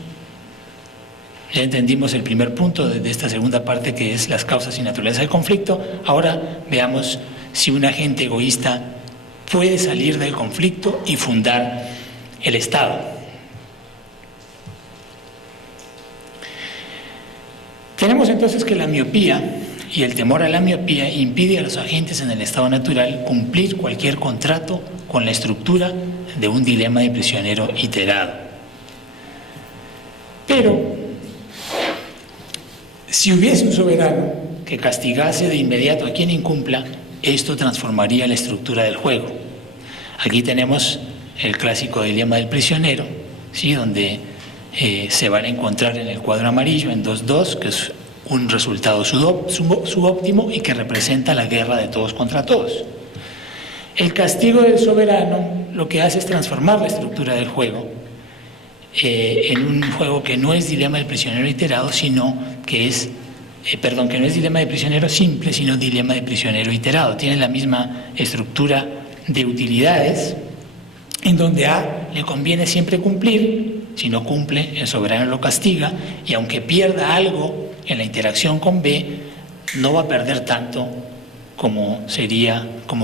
el primer punto de esta segunda parte, que es las causas y naturaleza del conflicto. Ahora veamos si un agente egoísta puede salir del conflicto y fundar el Estado. Tenemos entonces que la miopía y el temor a la miopía impide a los agentes en el estado natural cumplir cualquier contrato con la estructura de un dilema de prisionero iterado. Pero, si hubiese un soberano que castigase de inmediato a quien incumpla, esto transformaría la estructura del juego. Aquí tenemos el clásico dilema del prisionero, ¿sí? Donde se van a encontrar en el cuadro amarillo en 2-2, que es un resultado subóptimo y que representa la guerra de todos contra todos. El castigo del soberano lo que hace es transformar la estructura del juego en un juego que no es dilema del prisionero iterado, sino que es, que no es dilema de prisionero simple, sino dilema de prisionero iterado. Tiene la misma estructura de utilidades, en donde A le conviene siempre cumplir. Si no cumple, el soberano lo castiga, y aunque pierda algo en la interacción con B, no va a perder tanto como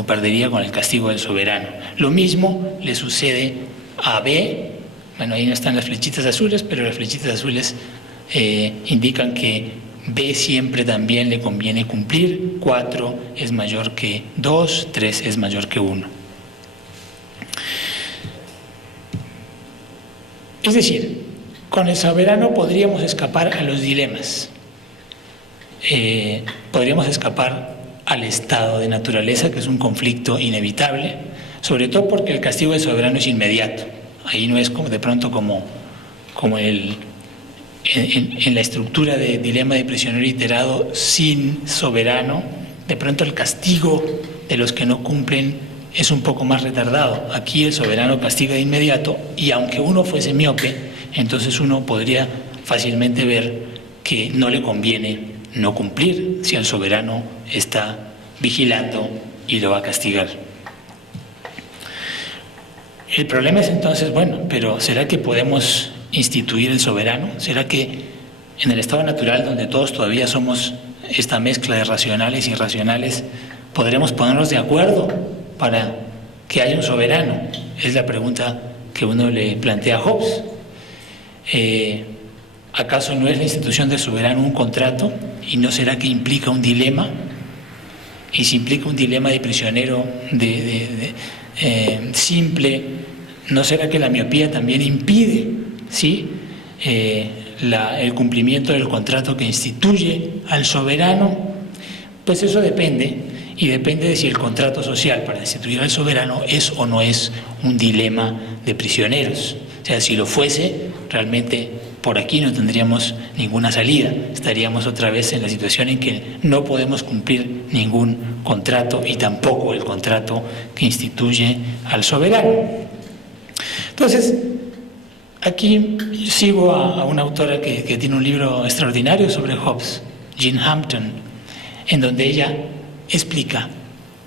perdería con el castigo del soberano. Lo mismo le sucede a B. Bueno, ahí no están las flechitas azules, pero las flechitas azules indican que B siempre también le conviene cumplir. 4 es mayor que 2, 3 es mayor que 1. Es decir, con el soberano podríamos escapar a los dilemas, podríamos escapar al estado de naturaleza, que es un conflicto inevitable, sobre todo porque el castigo del soberano es inmediato. Ahí no es de pronto como en la estructura de dilema de prisionero iterado sin soberano, de pronto el castigo de los que no cumplen es un poco más retardado. Aquí el soberano castiga de inmediato, y aunque uno fuese miope, entonces uno podría fácilmente ver que no le conviene no cumplir si el soberano está vigilando y lo va a castigar. El problema es entonces, bueno, pero ¿será que podemos instituir el soberano? ¿Será que en el estado natural, donde todos todavía somos esta mezcla de racionales y irracionales, podremos ponernos de acuerdo para que haya un soberano? Es la pregunta que uno le plantea a Hobbes. ¿Acaso no es la institución del soberano un contrato? ¿Y no será que implica un dilema? Y si implica un dilema de prisionero simple, ¿no será que la miopía también impide, ¿sí? El cumplimiento del contrato que instituye al soberano? Pues eso depende. Y depende de si el contrato social para instituir al soberano es o no es un dilema de prisioneros. O sea, si lo fuese, realmente por aquí no tendríamos ninguna salida. Estaríamos otra vez en la situación en que no podemos cumplir ningún contrato y tampoco el contrato que instituye al soberano. Entonces, aquí sigo a una autora que tiene un libro extraordinario sobre Hobbes, Jean Hampton, en donde ella explica,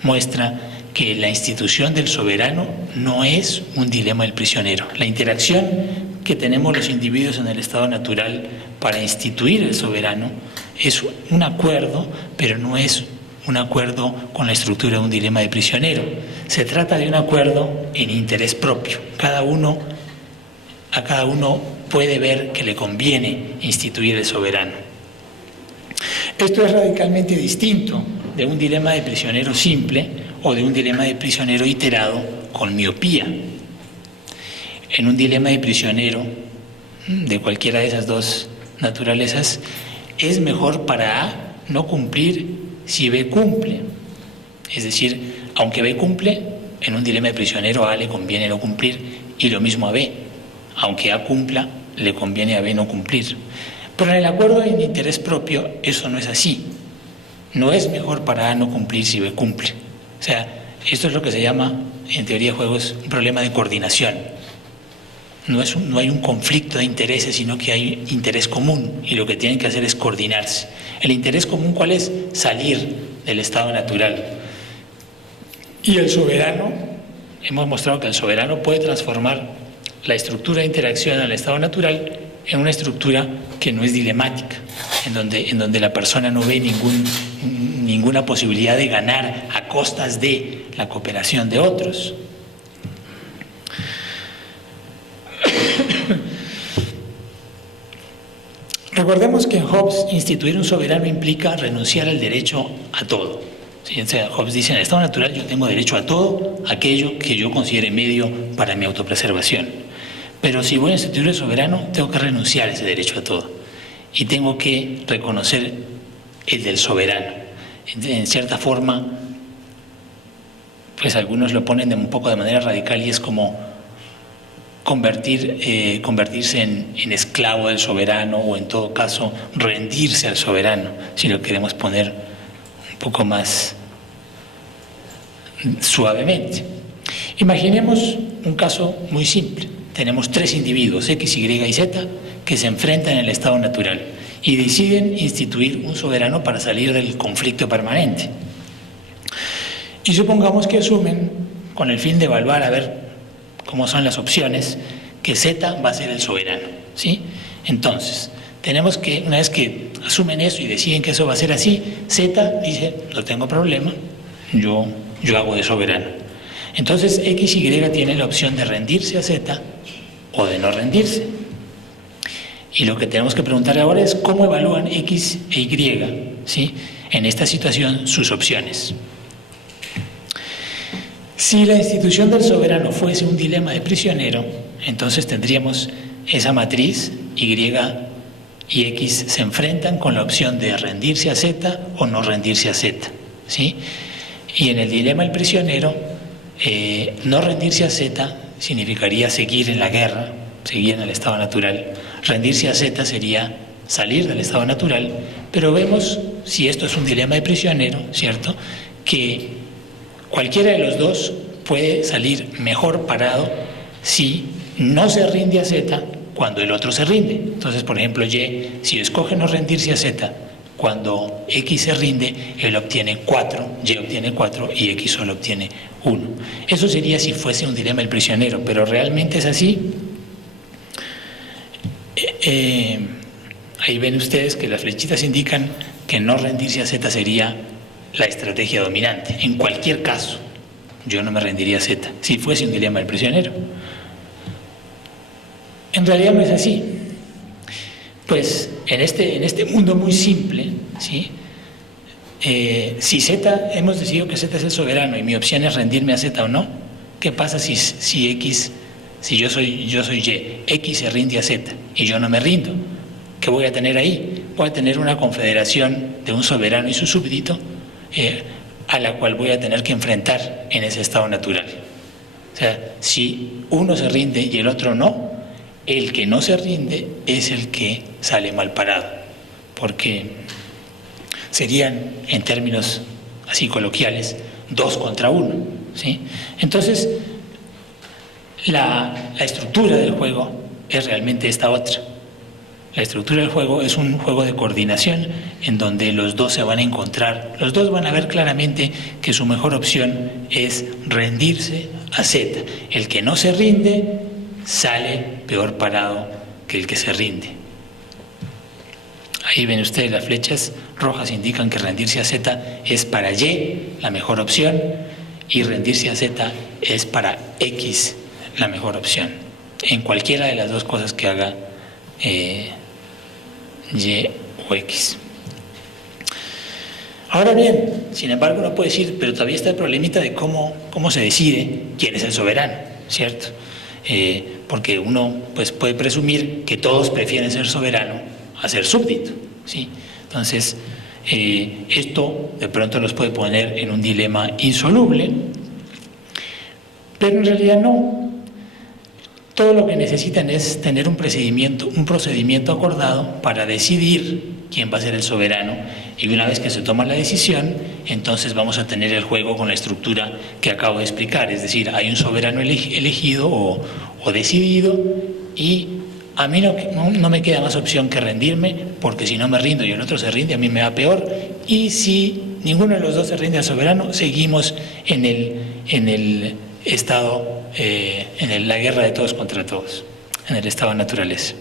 muestra que la institución del soberano no es un dilema del prisionero. La interacción que tenemos los individuos en el estado natural para instituir el soberano es un acuerdo, pero no es un acuerdo con la estructura de un dilema de prisionero. Se trata de un acuerdo en interés propio. A cada uno puede ver que le conviene instituir el soberano. Esto es radicalmente distinto de un dilema de prisionero simple o de un dilema de prisionero iterado con miopía. En un dilema de prisionero, de cualquiera de esas dos naturalezas, es mejor para A no cumplir si B cumple. Es decir, aunque B cumple, en un dilema de prisionero a A le conviene no cumplir, y lo mismo a B. Aunque A cumpla, le conviene a B no cumplir. Pero en el acuerdo en interés propio eso no es así. No es mejor para A no cumplir si B cumple. O sea, esto es lo que se llama, en teoría de juegos, un problema de coordinación. No hay un conflicto de intereses, sino que hay interés común, y lo que tienen que hacer es coordinarse. ¿El interés común cuál es? Salir del estado natural. Y el soberano, hemos mostrado que el soberano puede transformar la estructura de interacción al estado natural en una estructura que no es dilemática, en donde la persona no ve ninguna posibilidad de ganar a costas de la cooperación de otros. Recordemos que en Hobbes instituir un soberano implica renunciar al derecho a todo. ¿Sí? O sea, Hobbes dice, en el estado natural yo tengo derecho a todo aquello que yo considere medio para mi autopreservación. Pero si voy a instituir el soberano, tengo que renunciar a ese derecho a todo. Y tengo que reconocer el del soberano. En cierta forma, pues algunos lo ponen un poco de manera radical y es como convertirse en esclavo del soberano, o en todo caso rendirse al soberano, si lo queremos poner un poco más suavemente. Imaginemos un caso muy simple. Tenemos tres individuos, X, Y y Z, que se enfrentan en el estado natural y deciden instituir un soberano para salir del conflicto permanente. Y supongamos que asumen, con el fin de evaluar a ver cómo son las opciones, que Z va a ser el soberano, ¿sí? Entonces, tenemos que, una vez que asumen eso y deciden que eso va a ser así, Z dice, no tengo problema, yo hago de soberano. Entonces, X y Y tienen la opción de rendirse a Z o de no rendirse. Y lo que tenemos que preguntar ahora es cómo evalúan X e Y, ¿sí? En esta situación, sus opciones. Si la institución del soberano fuese un dilema de prisionero, entonces tendríamos esa matriz, Y y X se enfrentan con la opción de rendirse a Z o no rendirse a Z, ¿sí? Y en el dilema del prisionero, no rendirse a Z significaría seguir en la guerra, seguir en el estado natural. Rendirse a Z sería salir del estado natural, pero vemos, si esto es un dilema de prisionero, ¿cierto?, que cualquiera de los dos puede salir mejor parado si no se rinde a Z cuando el otro se rinde. Entonces, por ejemplo, Y, si escoge no rendirse a Z, cuando X se rinde, él obtiene 4, Y obtiene 4 y X solo obtiene 1. Eso sería si fuese un dilema del prisionero, pero realmente es así. Ahí ven ustedes que las flechitas indican que no rendirse a Z sería la estrategia dominante. En cualquier caso, yo no me rendiría a Z si fuese un dilema del prisionero. En realidad no es así. Pues en este mundo muy simple, ¿sí? Si Z, hemos decidido que Z es el soberano y mi opción es rendirme a Z o no, ¿qué pasa si X, si yo soy Y, X se rinde a Z y yo no me rindo? ¿Qué voy a tener ahí? Voy a tener una confederación de un soberano y su súbdito, a la cual voy a tener que enfrentar en ese estado natural. O sea, si uno se rinde y el otro no, el que no se rinde es el que sale mal parado, porque serían, en términos así coloquiales, 2 contra 1, ¿sí? Entonces, la estructura del juego es realmente esta otra. La estructura del juego es un juego de coordinación en donde los dos se van a encontrar, los dos van a ver claramente que su mejor opción es rendirse a Z. El que no se rinde sale peor parado que el que se rinde. Ahí ven ustedes, las flechas rojas indican que rendirse a Z es para Y la mejor opción y rendirse a Z es para X la mejor opción, en cualquiera de las dos cosas que haga Y o X. Ahora bien, sin embargo, uno puede decir, pero todavía está el problemita de cómo se decide quién es el soberano, ¿cierto? Porque uno pues, puede presumir que todos prefieren ser soberano a ser súbdito, ¿sí? Entonces, esto de pronto los puede poner en un dilema insoluble, pero en realidad no. Todo lo que necesitan es tener un procedimiento acordado para decidir quién va a ser el soberano, y una vez que se toma la decisión, entonces vamos a tener el juego con la estructura que acabo de explicar, es decir, hay un soberano elegido o decidido, y a mí no me queda más opción que rendirme, porque si no me rindo y el otro se rinde, a mí me va peor, y si ninguno de los dos se rinde al soberano, seguimos en el estado, la guerra de todos contra todos, en el estado de naturaleza.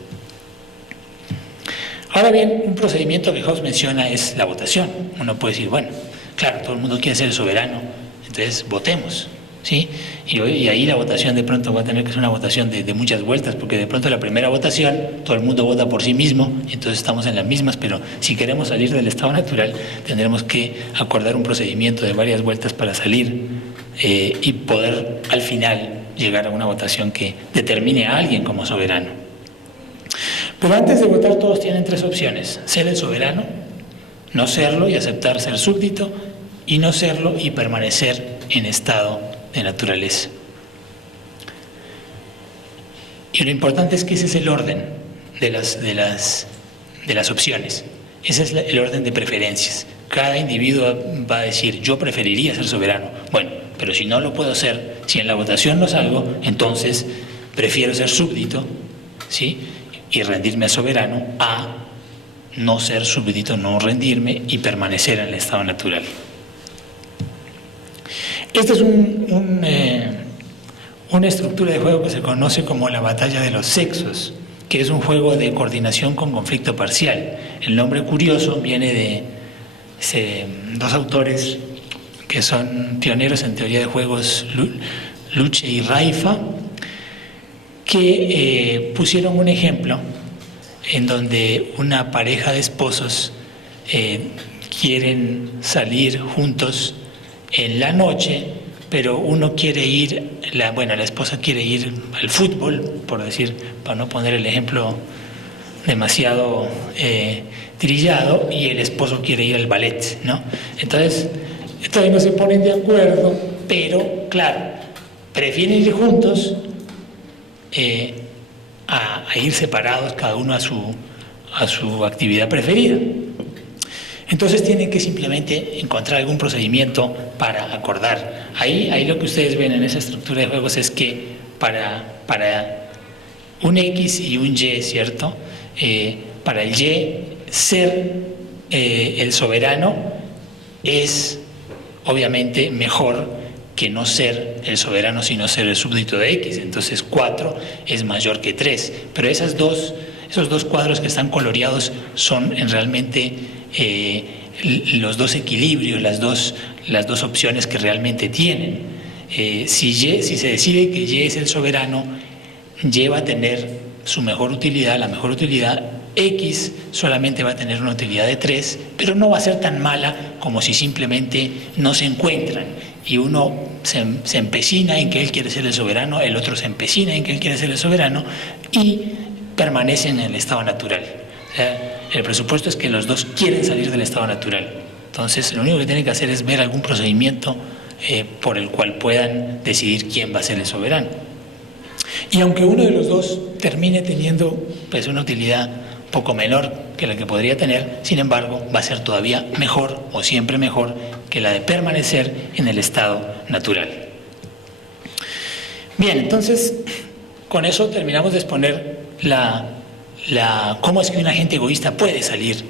Ahora bien, un procedimiento que Hobbes menciona es la votación. Uno puede decir, bueno, claro, todo el mundo quiere ser el soberano, entonces votemos, ¿sí? Y ahí la votación de pronto va a tener que ser una votación de muchas vueltas, porque de pronto la primera votación todo el mundo vota por sí mismo, y entonces estamos en las mismas, pero si queremos salir del estado natural tendremos que acordar un procedimiento de varias vueltas para salir y poder al final llegar a una votación que determine a alguien como soberano. Pero antes de votar todos tienen 3 opciones: ser el soberano, no serlo y aceptar ser súbdito, y no serlo y permanecer en estado de naturaleza. Y lo importante es que ese es el orden de las opciones, ese es el orden de preferencias. Cada individuo va a decir, yo preferiría ser soberano, bueno, pero si no lo puedo ser, si en la votación no salgo, entonces prefiero ser súbdito, ¿sí?, y rendirme a soberano, a no ser súbdito, no rendirme y permanecer en el estado natural. Esta es una estructura de juego que se conoce como la batalla de los sexos, que es un juego de coordinación con conflicto parcial. El nombre curioso viene de 2 autores que son pioneros en teoría de juegos, Luche y Raifa, que pusieron un ejemplo en donde una pareja de esposos quieren salir juntos en la noche, pero uno quiere ir, la esposa quiere ir al fútbol, por decir, para no poner el ejemplo demasiado trillado, y el esposo quiere ir al ballet, ¿no? Entonces no se ponen de acuerdo, pero claro, prefieren ir juntos a ir separados, cada uno a su actividad preferida. Entonces tienen que simplemente encontrar algún procedimiento para acordar. Ahí lo que ustedes ven en esa estructura de juegos es que para un X y un Y, ¿cierto? Para el Y, ser el soberano es obviamente mejor que no ser el soberano, sino ser el súbdito de X. Entonces 4 es mayor que 3. Pero esos dos cuadros que están coloreados son realmente los 2 equilibrios, las dos opciones que realmente tienen. Si se decide que Y es el soberano, Y va a tener su mejor utilidad, la mejor utilidad. X solamente va a tener una utilidad de 3, pero no va a ser tan mala como si simplemente no se encuentran y uno se empecina en que él quiere ser el soberano, el otro se empecina en que él quiere ser el soberano y permanecen en el estado natural. O sea, el presupuesto es que los dos quieren salir del estado natural. Entonces, lo único que tienen que hacer es ver algún procedimiento por el cual puedan decidir quién va a ser el soberano. Y aunque uno de los dos termine teniendo pues una utilidad poco menor que la que podría tener, sin embargo, va a ser todavía mejor o siempre mejor que la de permanecer en el estado natural. Bien, entonces, con eso terminamos de exponer cómo es que un agente egoísta puede salir